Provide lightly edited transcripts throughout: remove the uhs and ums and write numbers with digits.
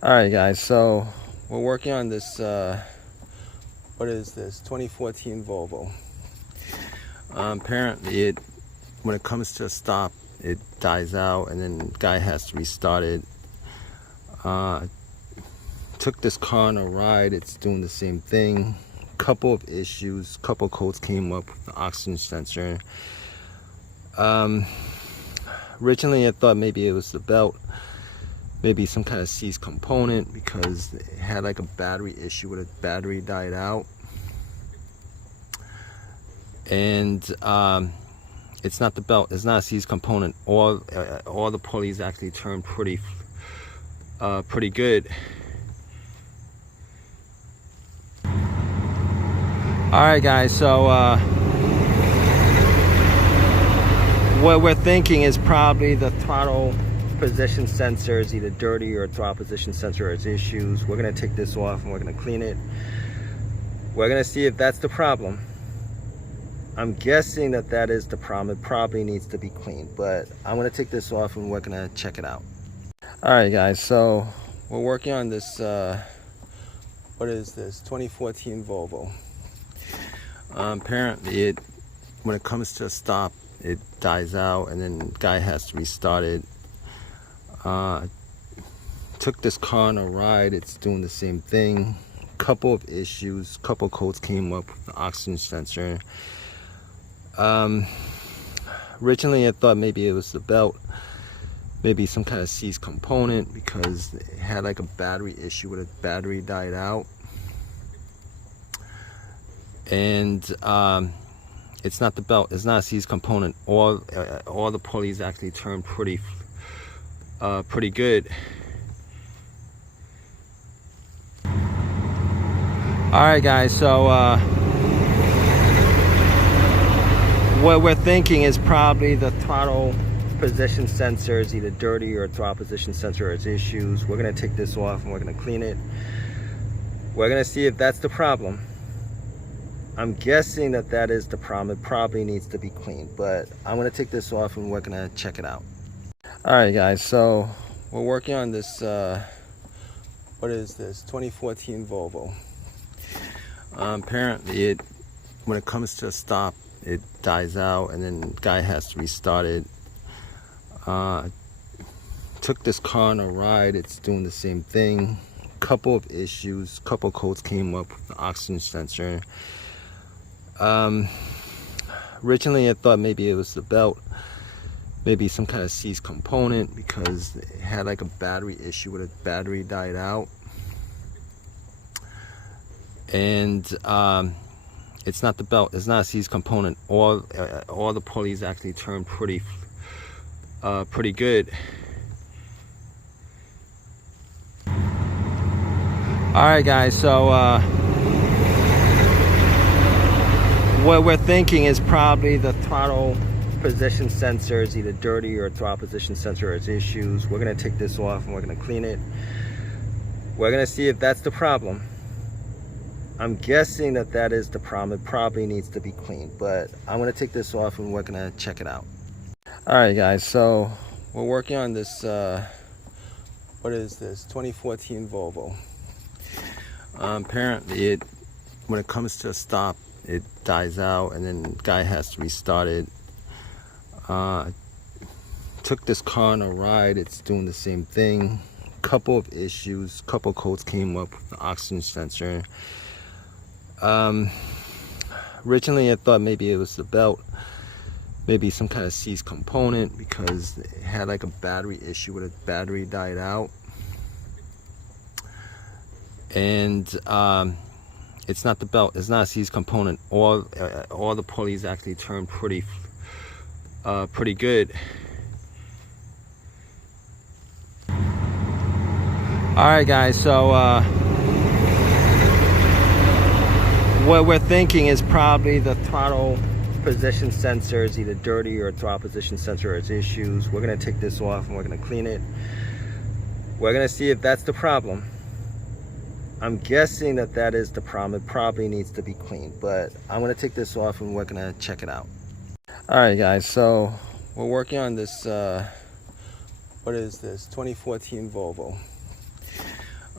Alright guys, so we're working on this, what is this, 2014 Volvo. Apparently when it comes to a stop, it dies out and then the guy has to restart it. Took this car on a ride, it's doing the same thing. Couple of issues, couple codes came up with the oxygen sensor. Originally I thought maybe it was the belt, maybe some kind of seized component, because it had like a battery issue where the battery died out. And it's not the belt, it's not a seized component. All the pulleys actually turned pretty good. Alright guys, so what we're thinking is probably the throttle position sensor is either dirty, or throttle position sensor has issues. We're going to take this off and we're going to clean it. We're going to see if that's the problem. I'm guessing that is the problem. It probably needs to be cleaned, but I'm going to take this off and we're going to check it out. Alright guys, so we're working on this, what is this, 2014 Volvo. Apparently when it comes to a stop, it dies out and then the guy has to restart it. Took this car on a ride, it's doing the same thing. Couple of issues, couple codes came up with the oxygen sensor. Originally I thought maybe it was the belt, maybe some kind of seized component, because it had like a battery issue where the battery died out. And it's not the belt, it's not a seized component. All the pulleys actually turned pretty good. Alright guys, so what we're thinking is probably the throttle position sensor is either dirty, or throttle position sensor has issues. We're going to take this off and we're going to clean it. We're going to see if that's the problem. I'm guessing that is the problem. It probably needs to be cleaned, but I'm going to take this off and we're going to check it out. Alright guys, so we're working on this, what is this, 2014 Volvo. Apparently when it comes to a stop, it dies out and then the guy has to restart it. Took this car on a ride, it's doing the same thing. Couple of issues, couple codes came up with the oxygen sensor. Originally I thought maybe it was the belt, maybe some kind of seized component, because it had like a battery issue where the battery died out. And it's not the belt, it's not a seized component. All the pulleys actually turned pretty good. Alright guys, so what we're thinking is probably the throttle position sensor is either dirty, or throttle position sensor has issues. We're going to take this off and we're going to clean it. We're going to see if that's the problem. I'm guessing that is the problem. It probably needs to be cleaned, but I'm going to take this off and we're going to check it out. Alright guys, so we're working on this, what is this, 2014 Volvo. Apparently when it comes to a stop, it dies out and then the guy has to restart it. Took this car on a ride, it's doing the same thing. Couple of issues, couple codes came up with the oxygen sensor. Originally I thought maybe it was the belt, maybe some kind of seized component, because it had like a battery issue where the battery died out. And it's not the belt, it's not a seized component. All the pulleys actually turned pretty good. Alright guys, so what we're thinking is probably the throttle position sensor is either dirty, or throttle position sensor has issues. We're going to take this off and we're going to clean it. We're going to see if that's the problem. I'm guessing that is the problem. It probably needs to be cleaned, but I'm going to take this off and we're going to check it out. Alright guys, so we're working on this, what is this, 2014 Volvo.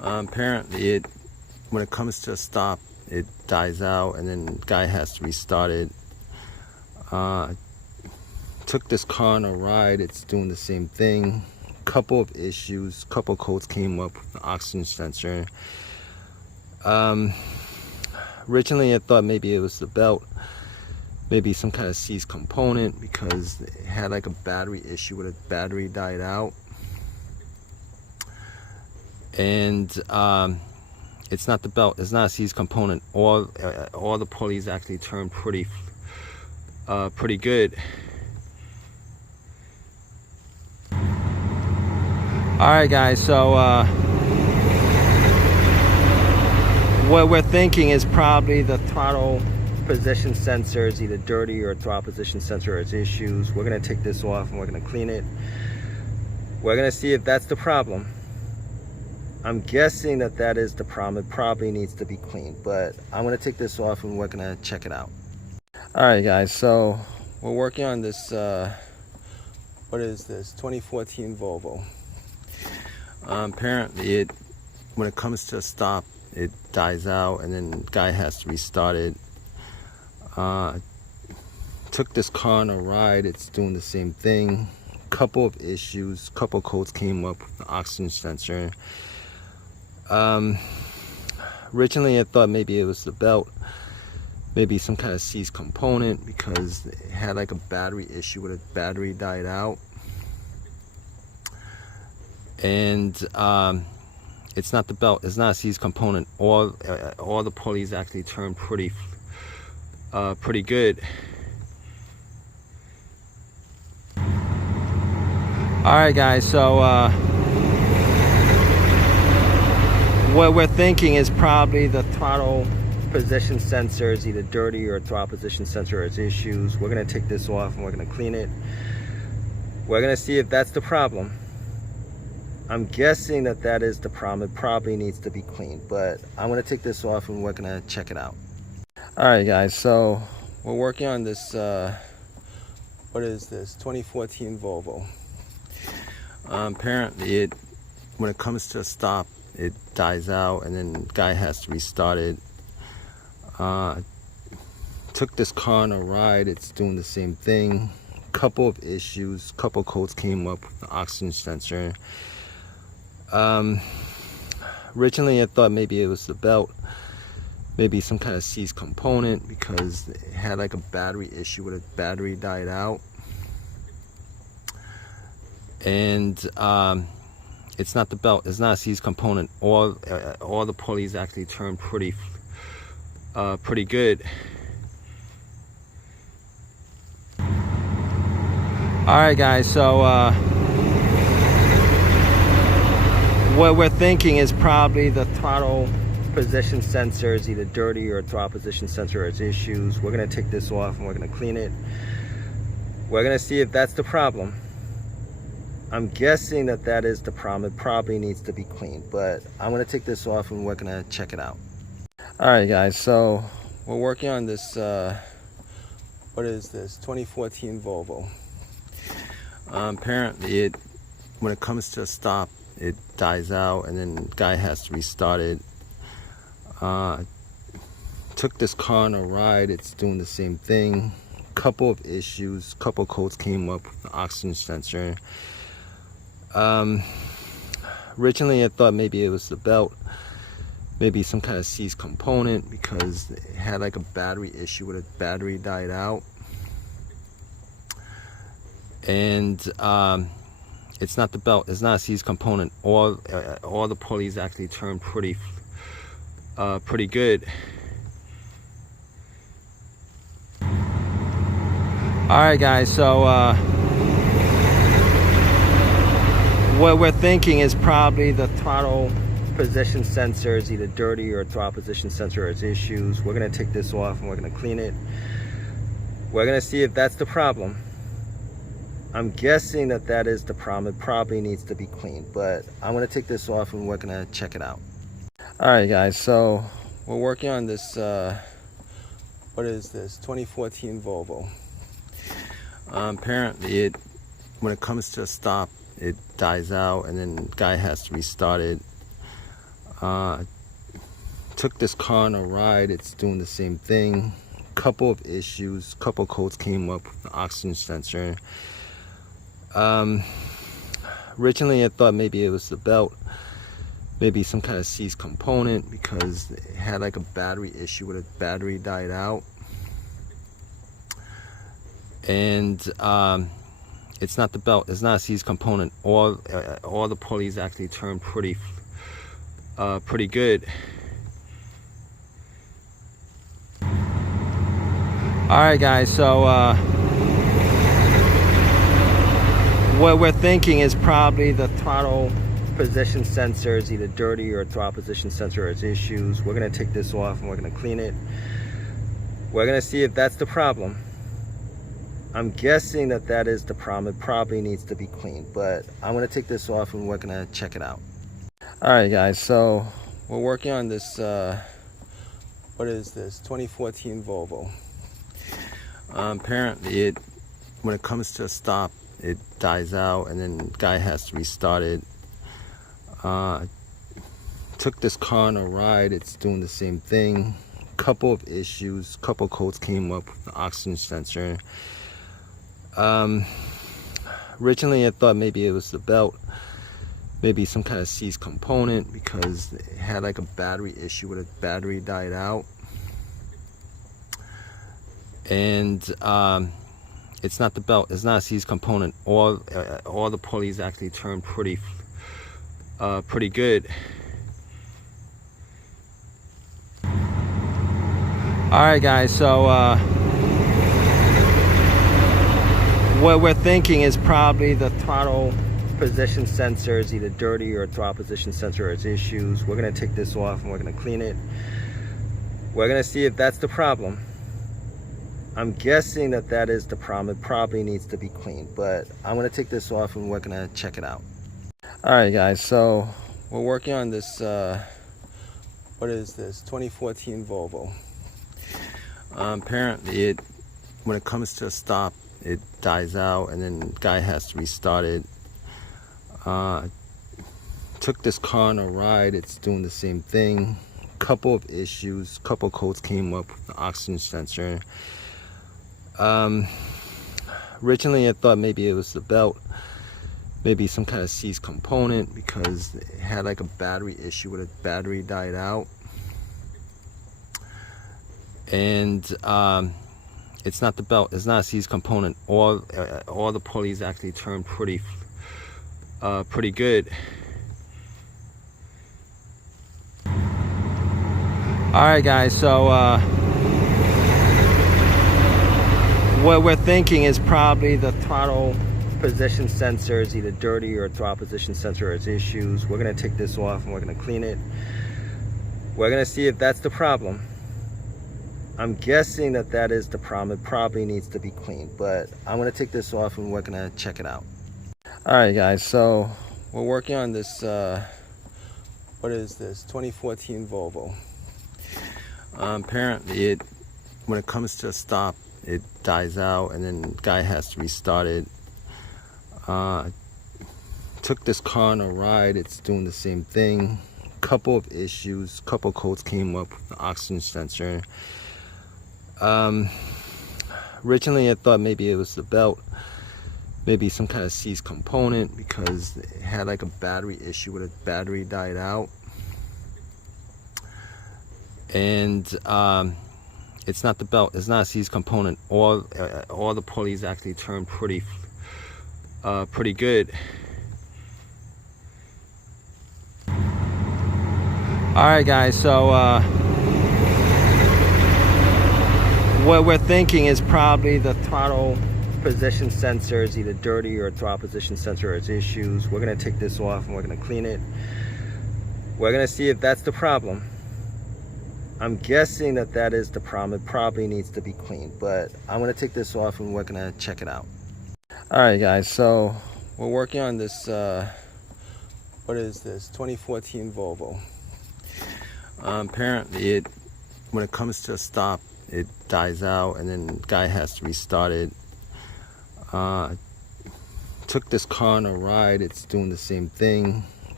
Apparently when it comes to a stop, it dies out and then the guy has to restart it. Took this car on a ride, it's doing the same thing. Couple of issues, couple codes came up with the oxygen sensor. Originally I thought maybe it was the belt, maybe some kind of seized component, because it had like a battery issue where the battery died out. And it's not the belt, it's not a seized component. All the pulleys actually turned pretty good. Alright guys, so what we're thinking is probably the throttle position sensor is either dirty, or throttle position sensor has issues. We're going to take this off and we're going to clean it. We're going to see if that's the problem. I'm guessing that is the problem. It probably needs to be cleaned, but I'm going to take this off and we're going to check it out. Alright guys, so we're working on this, what is this, 2014 Volvo. Apparently when it comes to a stop, it dies out and then the guy has to restart it. Took this car on a ride, it's doing the same thing. Couple of issues, couple codes came up with the oxygen sensor. Originally I thought maybe it was the belt, maybe some kind of seized component, because it had like a battery issue where the battery died out. And it's not the belt, it's not a seized component. All the pulleys actually turned pretty good. Alright guys, so what we're thinking is probably the throttle position sensor is either dirty, or throttle position sensor has issues. We're going to take this off and we're going to clean it. We're going to see if that's the problem. I'm guessing that is the problem. It probably needs to be cleaned, but I'm going to take this off and we're going to check it out. Alright guys, so we're working on this, what is this, 2014 Volvo. Apparently when it comes to a stop, it dies out and then the guy has to restart it. Took this car on a ride, it's doing the same thing. Couple of issues, couple codes came up with the oxygen sensor. Originally I thought maybe it was the belt, maybe some kind of seized component, because it had like a battery issue where the battery died out. And it's not the belt, it's not a seized component. All the pulleys actually turned pretty good. Alright guys, so what we're thinking is probably the throttle position sensor is either dirty, or throttle position sensor has issues. We're going to take this off and we're going to clean it. We're going to see if that's the problem. I'm guessing that is the problem. It probably needs to be cleaned, but I'm going to take this off and we're going to check it out. Alright guys, so we're working on this, what is this, 2014 Volvo. Apparently when it comes to a stop, it dies out and then the guy has to restart it. Took this car on a ride, it's doing the same thing. Couple of issues, couple codes came up with the oxygen sensor. Originally I thought maybe it was the belt, maybe some kind of seized component, because it had like a battery issue where the battery died out. And it's not the belt, it's not a seized component. All the pulleys actually turned pretty good. Alright guys, so what we're thinking is probably the throttle position sensor is either dirty, or throttle position sensor has issues. We're going to take this off and we're going to clean it. We're going to see if that's the problem. I'm guessing that is the problem. It probably needs to be cleaned, but I'm going to take this off and we're going to check it out. Alright guys, so we're working on this, what is this, 2014 Volvo. Apparently when it comes to a stop, it dies out and then the guy has to restart it. Took this car on a ride. It's doing the same thing. Couple of issues, couple codes came up with the oxygen sensor. Originally I thought maybe it was the belt, maybe some kind of seized component, because it had like a battery issue where the battery died out. And it's not the belt, it's not a seized component. All the pulleys actually turned pretty good. Alright guys, so what we're thinking is probably the throttle position sensor is either dirty, or throttle position sensor has issues. We're going to take this off and we're going to clean it. We're going to see if that's the problem. I'm guessing that is the problem. It probably needs to be cleaned, but I'm going to take this off and we're going to check it out. Alright guys, so we're working on this, what is this, 2014 Volvo. Apparently when it comes to a stop, it dies out and then the guy has to restart it. Took this car on a ride. It's doing the same thing. Couple of issues, couple codes came up with the oxygen sensor. Originally I thought maybe it was the belt, maybe some kind of seized component, because it had like a battery issue where the battery died out. And it's not the belt, it's not a seized component. All the pulleys actually turned pretty good. Alright guys, so what we're thinking is probably the throttle position sensor is either dirty, or throttle position sensor has issues. We're going to take this off and we're going to clean it. We're going to see if that's the problem. I'm guessing that is the problem. It probably needs to be cleaned, but I'm going to take this off and we're going to check it out. Alright guys, so we're working on this, what is this, 2014 Volvo. Apparently when it comes to a stop, it dies out and then the guy has to restart it. Took this car on a ride. It's doing the same thing. Couple of issues, couple codes came up with the oxygen sensor. Originally I thought maybe it was the belt, maybe some kind of seized component, because it had like a battery issue where the battery died out. And it's not the belt, it's not a seized component. All the pulleys actually turned pretty good. Alright guys, so what we're thinking is probably the throttle position sensor is either dirty, or throttle position sensor has issues. We're going to take this off and we're going to clean it. We're going to see if that's the problem. I'm guessing that is the problem. It probably needs to be cleaned, but I'm going to take this off and we're going to check it out. Alright guys, so we're working on this, what is this, 2014 Volvo. Apparently when it comes to a stop, it dies out and then the guy has to restart it. Took this car on a ride. It's doing the same thing. Couple of issues, couple codes came up with the oxygen sensor. Originally I thought maybe it was the belt, maybe some kind of seized component, because it had like a battery issue where the battery died out. And it's not the belt, it's not a seized component. All the pulleys actually turned pretty good. Alright guys, so what we're thinking is probably the throttle position sensor is either dirty, or throttle position sensor has issues. We're going to take this off and we're going to clean it. We're going to see if that's the problem. I'm guessing that is the problem. It probably needs to be cleaned, but I'm going to take this off and we're going to check it out. Alright guys, so we're working on this, what is this, 2014 Volvo. Apparently when it comes to a stop, it dies out and then the guy has to restart it. Took this car on a ride. It's doing the same thing.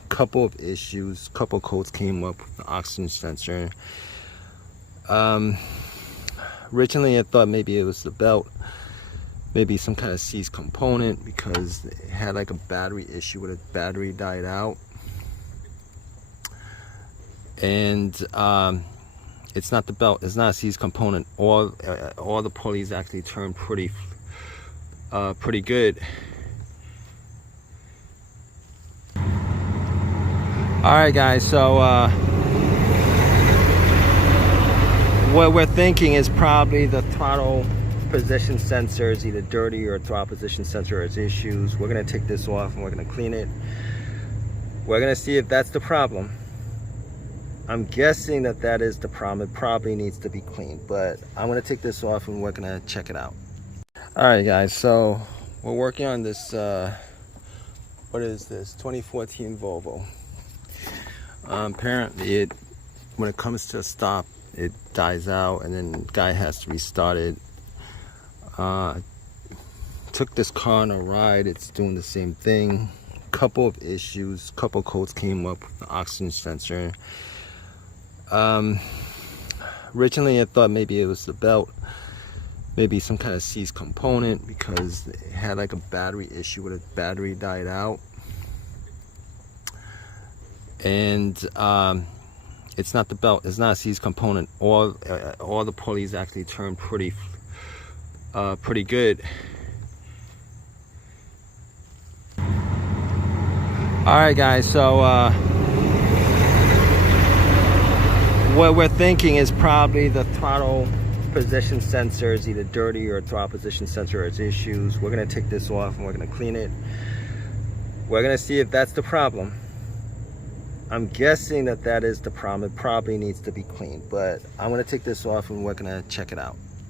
couple of issues, couple codes came up with the oxygen sensor. Originally I thought maybe it was the belt, maybe some kind of seized component, because it had like a battery issue where the battery died out. And it's not the belt, it's not a seized component. All the pulleys actually turned pretty good. Alright guys, so what we're thinking is probably the throttle position sensor is either dirty, or throttle position sensor has issues. We're going to take this off and we're going to clean it. We're going to see if that's the problem. I'm guessing that is the problem. It probably needs to be cleaned, but I'm going to take this off and we're going to check it out. Alright guys, so we're working on this, what is this, 2014 Volvo. Apparently when it comes to a stop, it dies out and then the guy has to restart it. Took this car on a ride, it's doing the same thing. Couple of issues, couple codes came up with the oxygen sensor. Originally I thought maybe it was the belt, maybe some kind of seized component, because it had like a battery issue where the battery died out. And it's not the belt, it's not a seized component. All the pulleys actually turned pretty good. Alright guys, so what we're thinking is probably the throttle position sensor is either dirty, or throttle position sensor has issues. We're going to take this off and we're going to clean it. We're going to see if that's the problem. I'm guessing that is the problem. It probably needs to be cleaned, but I'm going to take this off and we're going to check it out.